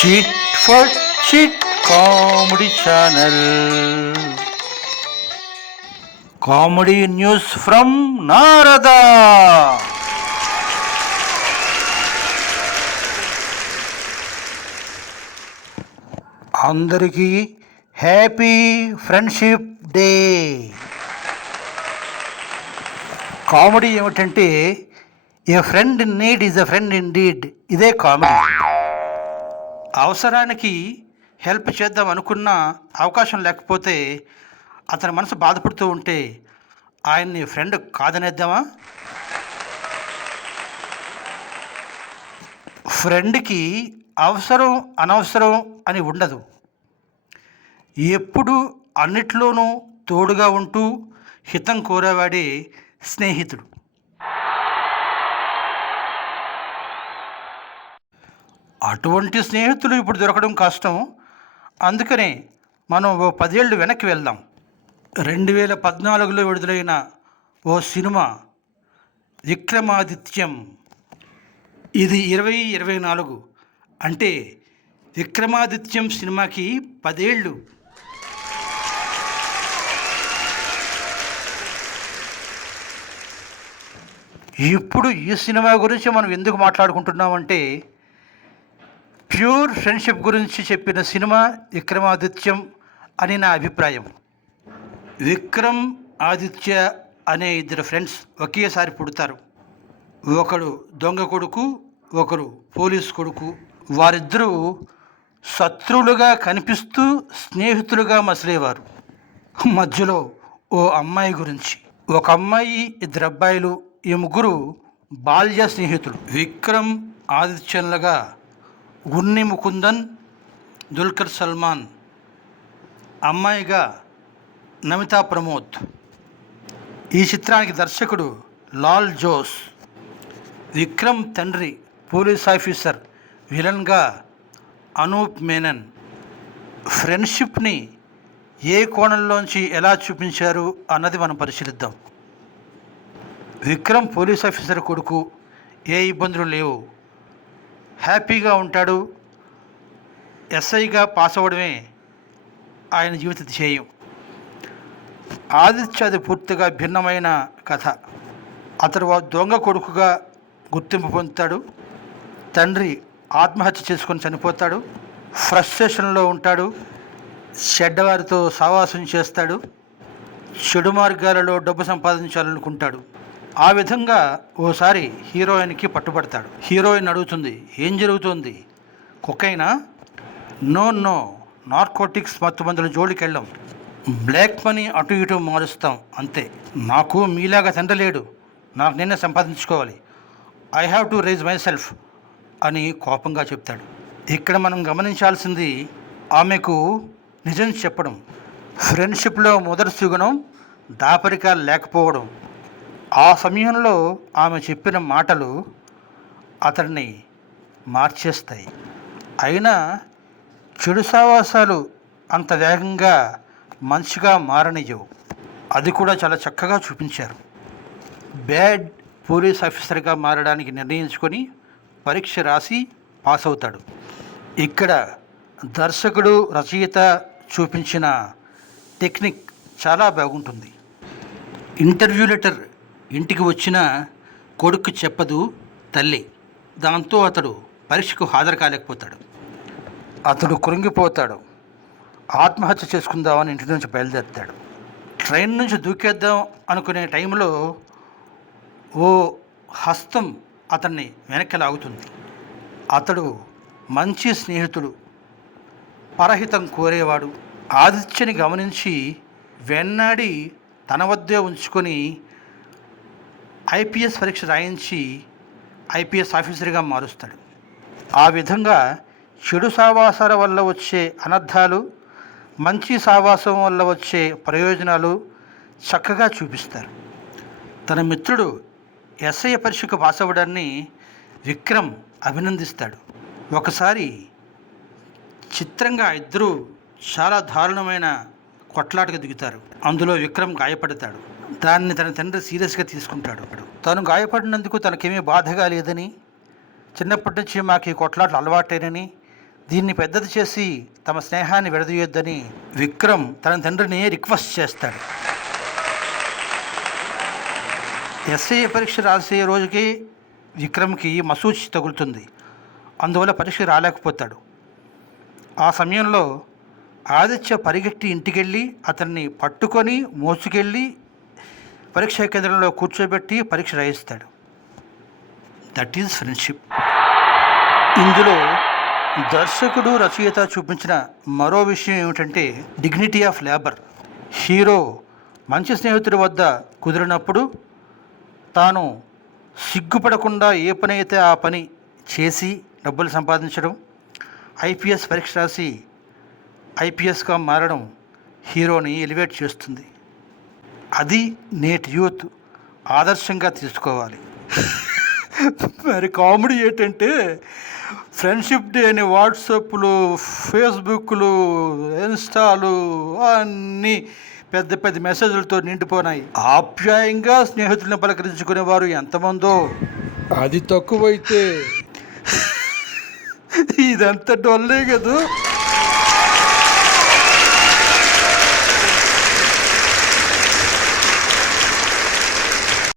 Chit for chit comedy channel. Comedy news from Narada. అందరికీ happy friendship day. Comedy ఏమిటంటే a friend in need is a friend indeed. ఇదే comedy. అవసరానికి help చేద్దాం అనుకున్న అవకాశం లేకపోతే అతని మనసు బాధపడుతూ ఉంటే ఆయన్ని ఫ్రెండ్ కాదనేద్దామా? ఫ్రెండ్కి అవసరం అనవసరం అని ఉండదు. ఎప్పుడు అన్నిట్లోనూ తోడుగా ఉంటూ హితం కోరేవాడే స్నేహితుడు. అటువంటి స్నేహితులు ఇప్పుడు దొరకడం కష్టం. అందుకనే మనం ఓ 10 ఏళ్ళు వెనక్కి వెళ్దాం. 2014లో విడుదలైన ఓ సినిమా విక్రమాదిత్యం. ఇది 2024 అంటే విక్రమాదిత్యం సినిమాకి 10 ఏళ్ళు. ఇప్పుడు ఈ సినిమా గురించి మనం ఎందుకు మాట్లాడుకుంటున్నామంటే ప్యూర్ ఫ్రెండ్షిప్ గురించి చెప్పిన సినిమా విక్రమాదిత్యం అని నా అభిప్రాయం. విక్రమ్ ఆదిత్య అనే 2 ఫ్రెండ్స్ ఒకేసారి పుడతారు. ఒకడు దొంగ కొడుకు, ఒకరు పోలీస్ కొడుకు. వారిద్దరూ శత్రువులుగా కనిపిస్తూ స్నేహితులుగా మసిలేవారు. మధ్యలో ఓ అమ్మాయి గురించి. ఒక అమ్మాయి, 2 అబ్బాయిలు. ఈ ముగ్గురు బాల్య స్నేహితులు. విక్రమ్ ఆదిత్యంలుగా గున్ని ముకుందన్, దుల్కర్ సల్మాన్. అమ్మాయిగా నమితా ప్రమోద్. ఈ చిత్రానికి దర్శకుడు లాల్ జోస్. విక్రమ్ తండ్రి పోలీస్ ఆఫీసర్, విలన్గా అనూప్ మేనన్. ఫ్రెండ్షిప్ని ఏ కోణంలోంచి ఎలా చూపించారు అన్నది మనం పరిశీలిద్దాం. విక్రమ్ పోలీస్ ఆఫీసర్ కొడుకు. ఏ ఇబ్బందులు లేవు, హ్యాపీగా ఉంటాడు. ఎస్ఐగా పాస్ అవ్వడమే ఆయన జీవిత ధ్యేయం. ఆదిత్య అది పూర్తిగా భిన్నమైన కథ. అతడు దొంగ కొడుకుగా గుర్తింపు పొందుతాడు. తండ్రి ఆత్మహత్య చేసుకొని చనిపోతాడు. ఫ్రస్ట్రేషన్లో ఉంటాడు. చెడ్డవారితో సావాసం చేస్తాడు. చెడు మార్గాలలో డబ్బు సంపాదించాలనుకుంటాడు. ఆ విధంగా ఓసారి హీరోయిన్కి పట్టుబడతాడు. హీరోయిన్ అడుగుతుంది, ఏం జరుగుతుంది? కొకైనా? నో, నార్కోటిక్స్, మత్తు మందుల జోలికి వెళ్ళాం. బ్లాక్ మనీ అటు ఇటు మారుస్తాం అంతే. నాకు మీలాగా తండ్రి లేడు, నాకు నేనే సంపాదించుకోవాలి. I have to rise my self అని కోపంగా చెప్తాడు. ఇక్కడ మనం గమనించాల్సింది ఆమెకు నిజం చెప్పడం. ఫ్రెండ్షిప్లో మొదటి సుగుణం దాపరికాలు లేకపోవడం. ఆ సమయంలో ఆమె చెప్పిన మాటలు అతడిని మార్చేస్తాయి. అయినా చెడు సావాసాలు అంత వేగంగా మంచిగా మారనియవు. అది కూడా చాలా చక్కగా చూపించారు. బ్యాడ్ పోలీస్ ఆఫీసర్గా మారడానికి నిర్ణయించుకొని పరీక్ష రాసి పాస్ అవుతాడు. ఇక్కడ దర్శకుడు, రచయిత చూపించిన టెక్నిక్ చాలా బాగుంటుంది. ఇంటర్వ్యూ లెటర్ ఇంటికి వచ్చిన కొడుకు చెప్పదు తల్లి. దాంతో అతడు పరీక్షకు హాజరు కాలేకపోతాడు. అతడు కృంగిపోతాడు. ఆత్మహత్య చేసుకుందామని ఇంటి నుంచి బయలుదేరుతాడు. ట్రైన్ నుంచి దూకేద్దాం అనుకునే టైంలో ఓ హస్తం అతన్ని వెనక్కి లాగుతుంది. అతడు మంచి స్నేహితుడు, పరహితం కోరేవాడు. ఆదిత్యని గమనించి వెన్నాడి తన వద్దే ఉంచుకొని ఐపీఎస్ పరీక్ష రాయించి ఐపీఎస్ ఆఫీసర్గా మారుస్తాడు. ఆ విధంగా చెడు సావాసాల వల్ల వచ్చే అనర్థాలు, మంచి సావాసం వల్ల వచ్చే ప్రయోజనాలు చక్కగా చూపిస్తారు. తన మిత్రుడు ఎస్ఐ పరీక్షకు పాస్ అవ్వడాన్ని విక్రమ్ అభినందిస్తాడు. ఒకసారి చిత్రంగా ఇద్దరూ చాలా దారుణమైన కొట్లాటకు దిగుతారు. అందులో విక్రమ్ గాయపడతాడు. దాన్ని తన తండ్రి సీరియస్గా తీసుకుంటాడు. తను గాయపడినందుకు తనకేమీ బాధగా లేదని, చిన్నప్పటి నుంచి మాకు ఈ కొట్లాటలు అలవాటేనని దీన్ని పెద్దది చేసి తమ స్నేహాన్ని విడదీయొద్దని విక్రమ్ తన తండ్రిని రిక్వెస్ట్ చేస్తాడు. ఎస్ఐ పరీక్ష రాసే రోజుకి విక్రమ్కి మసూచి తగులుతుంది. అందువల్ల పరీక్ష రాలేకపోతాడు. ఆ సమయంలో ఆదిత్య పరిగెట్టి ఇంటికెళ్ళి అతన్ని పట్టుకొని మోసుకెళ్ళి పరీక్షా కేంద్రంలో కూర్చోబెట్టి పరీక్ష రాయిస్తాడు. That is friendship. ఇందులో దర్శకుడు రచయిత చూపించిన మరో విషయం ఏమిటంటే డిగ్నిటీ ఆఫ్ లేబర్. హీరో మంచి స్నేహితుడి వద్ద కుదిరినప్పుడు తాను సిగ్గుపడకుండా ఏ పని అయితే ఆ పని చేసి డబ్బులు సంపాదించడం, ఐపీఎస్ పరీక్ష రాసి ఐపీఎస్గా మారడం హీరోని ఎలివేట్ చేస్తుంది. అది నేటి యూత్ ఆదర్శంగా తీసుకోవాలి. మరి కామెడీ ఏంటంటే ఫ్రెండ్షిప్ డే అని వాట్సాప్లు, ఫేస్బుక్లు, ఇన్స్టాలు అన్నీ పెద్ద పెద్ద మెసేజ్లతో నిండిపోయినాయి. ఆప్యాయంగా స్నేహితులను పలకరించుకునేవారు ఎంతమందో అది తక్కువైతే ఇదంతా డొల్లే కదా.